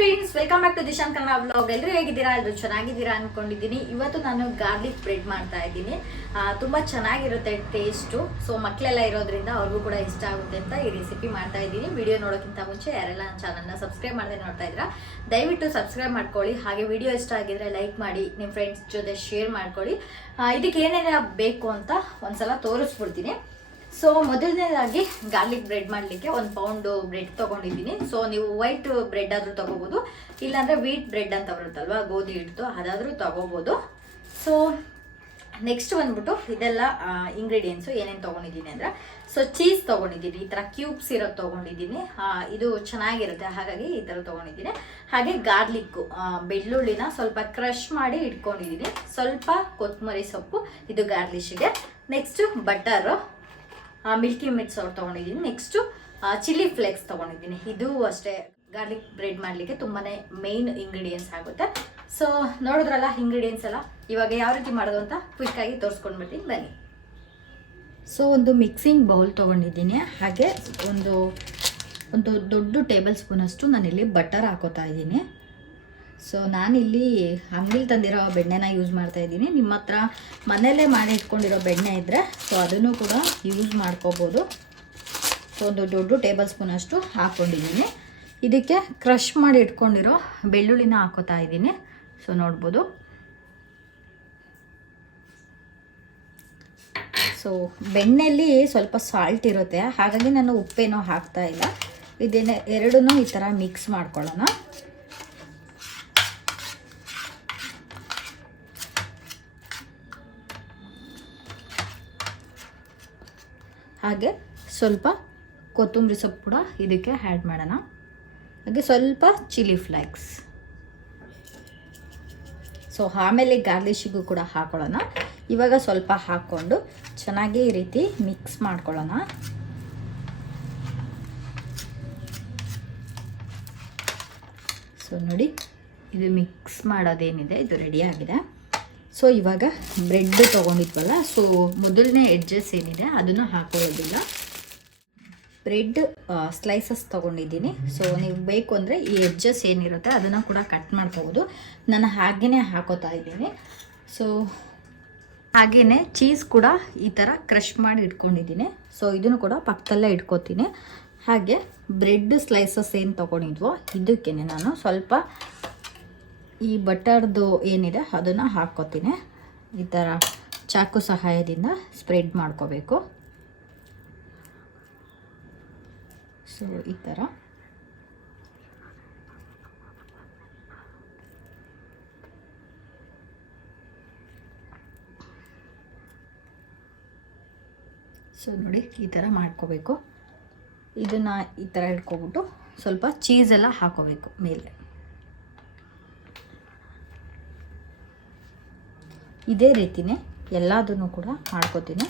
Friends welcome back to Dishan Kannada vlog ಎಲ್ಲರೂ ಹೇಗಿದ್ದೀರಾ? ಎಲ್ಲರೂ ಚೆನ್ನಾಗಿದ್ದೀರಾ ಅನ್ಕೊಂಡಿದ್ದೀನಿ. ಇವತ್ತು ನಾನು ಗಾರ್ಲಿಕ್ ಬ್ರೆಡ್ ಮಾಡ್ತಾ ಇದ್ದೀನಿ. ತುಂಬ ಚೆನ್ನಾಗಿರುತ್ತೆ ಟೇಸ್ಟು ಸೊ ಮಕ್ಕಳೆಲ್ಲ ಇರೋದ್ರಿಂದ ಅವ್ರಿಗೂ ಕೂಡ ಇಷ್ಟ ಆಗುತ್ತೆ ಅಂತ ಈ ರೆಸಿಪಿ ಮಾಡ್ತಾ ಇದ್ದೀನಿ. ವಿಡಿಯೋ ನೋಡೋಕ್ಕಿಂತ ಮುಂಚೆ ಯಾರೆಲ್ಲ ನನ್ನ ಚಾನಲ್ನ ಸಬ್ಸ್ಕ್ರೈಬ್ ಮಾಡದೆ ನೋಡ್ತಾ ಇದ್ದೀರಾ, ದಯವಿಟ್ಟು ಸಬ್ಸ್ಕ್ರೈಬ್ ಮಾಡ್ಕೊಳ್ಳಿ. ಹಾಗೆ ವಿಡಿಯೋ ಇಷ್ಟ ಆಗಿದ್ರೆ ಲೈಕ್ ಮಾಡಿ ನಿಮ್ಮ ಫ್ರೆಂಡ್ಸ್ ಜೊತೆ ಶೇರ್ ಮಾಡ್ಕೊಳ್ಳಿ. ಇದಕ್ಕೆ ಏನೇನು ಬೇಕು ಅಂತ ಒಂದ್ಸಲ ತೋರಿಸ್ಬಿಡ್ತೀನಿ. ಸೊ ಮೊದಲನೇದಾಗಿ ಗಾರ್ಲಿಕ್ ಬ್ರೆಡ್ ಮಾಡಲಿಕ್ಕೆ ಒಂದು ಪೌಂಡು ಬ್ರೆಡ್ ತೊಗೊಂಡಿದ್ದೀನಿ. ಸೊ ನೀವು ವೈಟ್ ಬ್ರೆಡ್ ಆದರೂ ತೊಗೋಬೋದು. ಇಲ್ಲಾಂದರೆ ವೀಟ್ ಬ್ರೆಡ್ ಅಂತ ಬರುತ್ತಲ್ವ, ಗೋಧಿ ಹಿಟ್ಟು ಅದಾದರೂ ತೊಗೋಬೋದು. ಸೊ ನೆಕ್ಸ್ಟ್ ಬಂದ್ಬಿಟ್ಟು ಇದೆಲ್ಲ ಇಂಗ್ರೀಡಿಯೆಂಟ್ಸು ಏನೇನು ತೊಗೊಂಡಿದ್ದೀನಿ ಅಂದರೆ ಸೊ ಚೀಸ್ ತೊಗೊಂಡಿದ್ದೀನಿ. ಈ ಥರ ಕ್ಯೂಬ್ಸ್ ಇರೋದು ತೊಗೊಂಡಿದ್ದೀನಿ. ಇದು ಚೆನ್ನಾಗಿರುತ್ತೆ, ಹಾಗಾಗಿ ಈ ಥರ ತೊಗೊಂಡಿದ್ದೀನಿ. ಹಾಗೆ ಗಾರ್ಲಿಕ್ಕು ಬೆಳ್ಳುಳ್ಳಿನ ಸ್ವಲ್ಪ ಕ್ರಷ್ ಮಾಡಿ ಇಟ್ಕೊಂಡಿದ್ದೀನಿ. ಸ್ವಲ್ಪ ಕೊತ್ತಂಬರಿ ಸೊಪ್ಪು, ಇದು ಗಾರ್ಲಿಶಿಗೆ ನೆಕ್ಸ್ಟು ಬಟರು ಮಿಲ್ಕಿ ಮಿಟ್ಸ್ ಅವ್ರು ತೊಗೊಂಡಿದ್ದೀನಿ. ನೆಕ್ಸ್ಟು ಚಿಲ್ಲಿ ಫ್ಲೇಕ್ಸ್ ತೊಗೊಂಡಿದ್ದೀನಿ. ಇದು ಅಷ್ಟೇ ಗಾರ್ಲಿಕ್ ಬ್ರೆಡ್ ಮಾಡಲಿಕ್ಕೆ ತುಂಬಾ ಮೇಯ್ನ್ ಇಂಗ್ರೀಡಿಯೆಂಟ್ಸ್ ಆಗುತ್ತೆ. ಸೊ ನೋಡಿದ್ರಲ್ಲ ಇಂಗ್ರೀಡಿಯೆಂಟ್ಸ್ ಎಲ್ಲ? ಇವಾಗ ಯಾವ ರೀತಿ ಮಾಡೋದು ಅಂತ ಕ್ವಿಕ್ಕಾಗಿ ತೋರಿಸ್ಕೊಂಡ್ಬಿಡ್ತೀನಿ. ಬನ್ನಿ. ಸೊ ಒಂದು ಮಿಕ್ಸಿಂಗ್ ಬೌಲ್ ತೊಗೊಂಡಿದ್ದೀನಿ. ಹಾಗೆ ಒಂದು ಒಂದು ದೊಡ್ಡ ಟೇಬಲ್ ಸ್ಪೂನಷ್ಟು ನಾನಿಲ್ಲಿ ಬಟರ್ ಹಾಕೋತಾ ಇದ್ದೀನಿ. ಸೊ ನಾನಿಲ್ಲಿ ಅಂಗಡಿಲಿ ತಂದಿರೋ ಬೆಣ್ಣೆನ ಯೂಸ್ ಮಾಡ್ತಾ ಇದ್ದೀನಿ. ನಿಮ್ಮ ಹತ್ರ ಮನೆಯಲ್ಲೇ ಮಾಡಿ ಇಟ್ಕೊಂಡಿರೋ ಬೆಣ್ಣೆ ಇದ್ದರೆ ಸೊ ಅದನ್ನು ಕೂಡ ಯೂಸ್ ಮಾಡ್ಕೋಬೋದು. ಸೊ ಒಂದು ದೊಡ್ಡ ಟೇಬಲ್ ಸ್ಪೂನಷ್ಟು ಹಾಕ್ಕೊಂಡಿದ್ದೀನಿ ಇದಕ್ಕೆ ಕ್ರಷ್ ಮಾಡಿ ಇಟ್ಕೊಂಡಿರೋ ಬೆಳ್ಳುಳ್ಳಿನ ಹಾಕೋತಾ ಇದ್ದೀನಿ. ಸೊ ನೋಡ್ಬೋದು. ಸೊ ಬೆಣ್ಣೆಯಲ್ಲಿ ಸ್ವಲ್ಪ ಸಾಲ್ಟ್ ಇರುತ್ತೆ, ಹಾಗಾಗಿ ನಾನು ಉಪ್ಪೇನೋ ಹಾಕ್ತಾ ಇಲ್ಲ. ಇದೇನೆ, ಎರಡನ್ನೂ ಈ ಥರ ಮಿಕ್ಸ್ ಮಾಡ್ಕೊಳ್ಳೋಣ. ಹಾಗೆ ಸ್ವಲ್ಪ ಕೊತ್ತಂಬರಿ ಸೊಪ್ಪು ಕೂಡ ಇದಕ್ಕೆ ಆ್ಯಡ್ ಮಾಡೋಣ. ಹಾಗೆ ಸ್ವಲ್ಪ ಚಿಲ್ಲಿ ಫ್ಲೇಕ್ಸ್ ಸೊ ಆಮೇಲೆ ಗಾರ್ಲಿಶಿಗೂ ಕೂಡ ಹಾಕೊಳ್ಳೋಣ. ಇವಾಗ ಸ್ವಲ್ಪ ಹಾಕ್ಕೊಂಡು ಚೆನ್ನಾಗಿ ಈ ರೀತಿ ಮಿಕ್ಸ್ ಮಾಡ್ಕೊಳ್ಳೋಣ. ಸೊ ನೋಡಿ, ಇದು ಮಿಕ್ಸ್ ಮಾಡೋದೇನಿದೆ, ಇದು ರೆಡಿಯಾಗಿದೆ ಸೊ ಇವಾಗ ಬ್ರೆಡ್ ತೊಗೊಂಡಿದ್ವಲ್ಲ ಸೊ ಮೊದಲನೇ ಎಡ್ಜಸ್ ಏನಿದೆ, ಅದನ್ನು ಹಾಕೊಳ್ಳೋದಿಲ್ಲ. ಬ್ರೆಡ್ ಸ್ಲೈಸಸ್ ತೊಗೊಂಡಿದ್ದೀನಿ. ಸೊ ನೀವು ಬೇಕು ಅಂದರೆ ಈ ಎಡ್ಜಸ್ ಏನಿರುತ್ತೆ, ಅದನ್ನು ಕೂಡ ಕಟ್ ಮಾಡ್ಕೋಬೋದು ನಾನು ಹಾಗೇ ಹಾಕೋತಾ ಇದ್ದೀನಿ. ಸೊ ಹಾಗೆಯೇ ಚೀಸ್ ಕೂಡ ಈ ಥರ ಕ್ರಷ್ ಮಾಡಿ ಇಟ್ಕೊಂಡಿದ್ದೀನಿ. ಸೊ ಇದನ್ನು ಕೂಡ ಪಕ್ಕದಲ್ಲೇ ಇಟ್ಕೋತೀನಿ. ಹಾಗೆ ಬ್ರೆಡ್ ಸ್ಲೈಸಸ್ ಏನು ತೊಗೊಂಡಿದ್ವೋ ಇದಕ್ಕೇ ನಾನು ಸ್ವಲ್ಪ ಈ ಬಟರ್ದು ಏನಿದೆ ಅದನ್ನು ಹಾಕ್ಕೋತೀನಿ. ಈ ಥರ ಚಾಕು ಸಹಾಯದಿಂದ ಸ್ಪ್ರೆಡ್ ಮಾಡ್ಕೋಬೇಕು. ಸೊ ಈ ಥರ ಸೊ ನೋಡಿ ಈ ಥರ ಮಾಡ್ಕೋಬೇಕು. ಇದನ್ನು ಈ ಥರ ಇಟ್ಕೊಬಿಟ್ಟು ಸ್ವಲ್ಪ ಚೀಸೆಲ್ಲ ಹಾಕೋಬೇಕು ಮೇಲೆ. ಇದೇ ರೀತಿನೇ ಎಲ್ಲದನ್ನು ಕೂಡ ಮಾಡ್ಕೋತೀನಿ.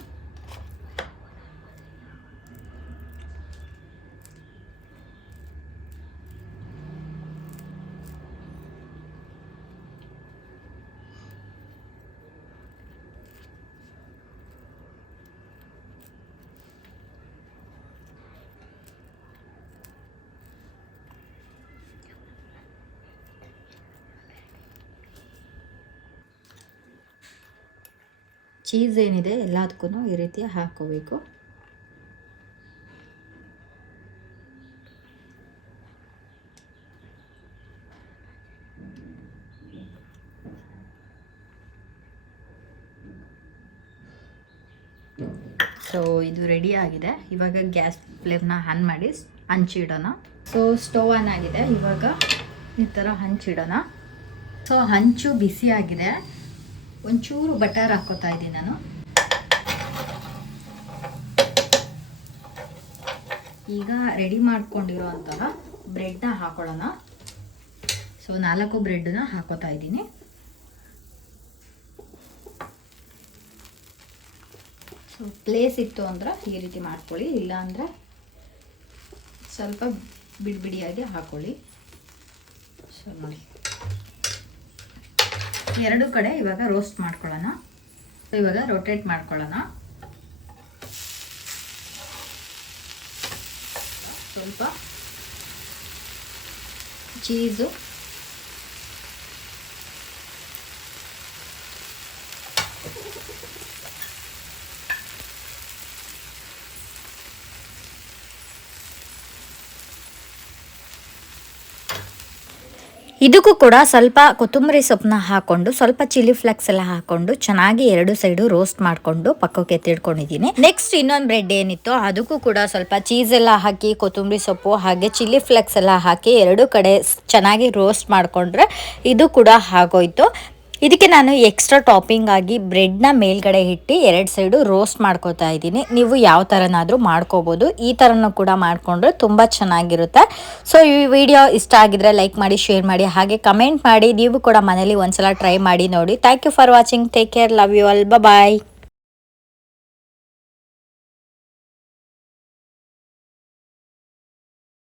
ಚೀಸ್ ಏನಿದೆ ಎಲ್ಲದಕ್ಕೂ ಈ ರೀತಿ ಹಾಕೋಬೇಕು ಸೊ ಇದು ರೆಡಿ ಆಗಿದೆ. ಇವಾಗ ಗ್ಯಾಸ್ ಫ್ಲೇಮ್ನ ಆನ್ ಮಾಡಿ ಹಂಚಿಡೋಣ ಸೊ ಸ್ಟೋವ್ ಆನ್ ಆಗಿದೆ. ಇವಾಗ ಈ ಥರ ಹಂಚಿಡೋಣ ಸೊ ಹಂಚು ಬಿಸಿ ಆಗಿದೆ ಒಂಚೂರು ಬಟರ್ ಹಾಕೋತಾ ಇದ್ದೀನಿ ನಾನು. ಈಗ ರೆಡಿ ಮಾಡ್ಕೊಂಡಿರೋ ಅಂತಹ ಬ್ರೆಡ್ನ ಹಾಕೊಳ್ಳೋಣ. ಸೊ ನಾಲ್ಕು ಬ್ರೆಡ್ನ ಹಾಕೋತಾ ಇದ್ದೀನಿ. ಸೊ ಪ್ಲೇಸ್ ಇತ್ತು ಅಂದ್ರೆ ಈ ರೀತಿ ಮಾಡ್ಕೊಳ್ಳಿ. ಇಲ್ಲ ಅಂದರೆ ಸ್ವಲ್ಪ ಬಿಡಿ ಬಿಡಿಯಾಗಿ ಹಾಕೊಳ್ಳಿ. ಸೊ ನೋಡಿ. ಎರಡು ಕಡೆ ಇವಾಗ ರೋಸ್ಟ್ ಮಾಡ್ಕೊಳ್ಳೋಣ. ಇವಾಗ ರೊಟೇಟ್ ಮಾಡ್ಕೊಳ್ಳೋಣ. ಸ್ವಲ್ಪ ಚೀಸು ಇದಕ್ಕೂ ಕೂಡ ಸ್ವಲ್ಪ ಕೊತ್ತಂಬರಿ ಸೊಪ್ಪನ್ನ ಹಾಕೊಂಡು, ಸ್ವಲ್ಪ ಚಿಲ್ಲಿ ಫ್ಲೆಕ್ಸ್ ಎಲ್ಲ ಹಾಕೊಂಡು, ಚೆನ್ನಾಗಿ ಎರಡು ಸೈಡು ರೋಸ್ಟ್ ಮಾಡಿಕೊಂಡು ಪಕ್ಕಕ್ಕೆ ಎತ್ತಿಡ್ಕೊಂಡಿದ್ದೀನಿ ನೆಕ್ಸ್ಟ್ ಇನ್ನೊಂದು ಬ್ರೆಡ್ ಏನಿತ್ತು ಅದಕ್ಕೂ ಕೂಡ ಸ್ವಲ್ಪ ಚೀಸ್ ಎಲ್ಲ ಹಾಕಿ, ಕೊತ್ತಂಬರಿ ಸೊಪ್ಪು ಹಾಗೆ ಚಿಲ್ಲಿ ಫ್ಲೆಕ್ಸ್ ಎಲ್ಲ ಹಾಕಿ ಎರಡು ಕಡೆ ಚೆನ್ನಾಗಿ ರೋಸ್ಟ್ ಮಾಡಿಕೊಂಡ್ರೆ ಇದು ಕೂಡ ಆಗೋಯ್ತು. ಇದಕ್ಕೆ ನಾನು ಎಕ್ಸ್ಟ್ರಾ ಟಾಪಿಂಗ್ ಆಗಿ ಬ್ರೆಡ್ನ ಮೇಲ್ಗಡೆ ಇಟ್ಟು ಎರಡು ಸೈಡು ರೋಸ್ಟ್ ಮಾಡ್ಕೋತಾ ಇದ್ದೀನಿ. ನೀವು ಯಾವ ಥರನಾದರೂ ಮಾಡ್ಕೋಬೋದು. ಈ ಥರನೂ ಕೂಡ ಮಾಡಿಕೊಂಡ್ರೆ ತುಂಬ ಚೆನ್ನಾಗಿರುತ್ತೆ. ಸೊ ಈ ವಿಡಿಯೋ ಇಷ್ಟ ಆಗಿದ್ರೆ ಲೈಕ್ ಮಾಡಿ ಶೇರ್ ಮಾಡಿ, ಹಾಗೆ ಕಮೆಂಟ್ ಮಾಡಿ. ನೀವು ಕೂಡ ಮನೇಲಿ ಒಂದ್ಸಲ ಟ್ರೈ ಮಾಡಿ ನೋಡಿ. Thank you for watching take care love you all bye